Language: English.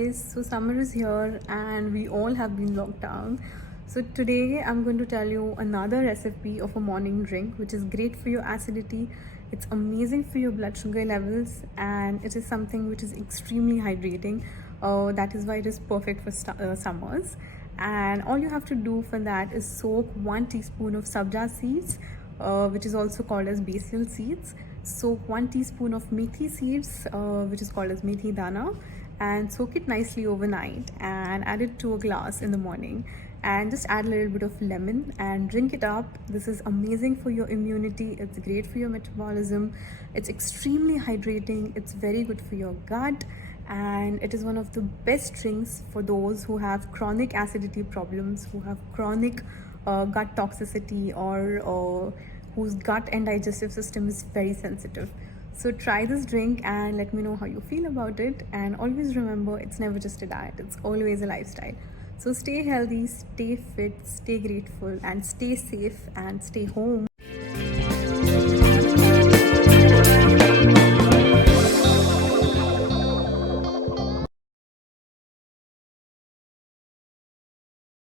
guys, so summer is here and we all have been locked down. So today I'm going to tell you another recipe of a morning drink which is great for your acidity. It's amazing for your blood sugar levels and it is something which is extremely hydrating. That is why it is perfect for summers. And all you have to do for that is soak 1 teaspoon of Sabja seeds, which is also called as Basil seeds. Soak 1 teaspoon of Methi seeds, which is called as Methi dana, and soak it nicely overnight and add it to a glass in the morning, and just add a little bit of lemon and drink it up. This is amazing for your immunity, it's great for your metabolism, it's extremely hydrating, it's very good for your gut, and it is one of the best drinks for those who have chronic acidity problems, who have chronic gut toxicity, or whose gut and digestive system is very sensitive. So try this drink and let me know how you feel about it. And always remember, it's never just a diet, it's always a lifestyle. So stay healthy, stay fit, stay grateful, and stay safe and stay home.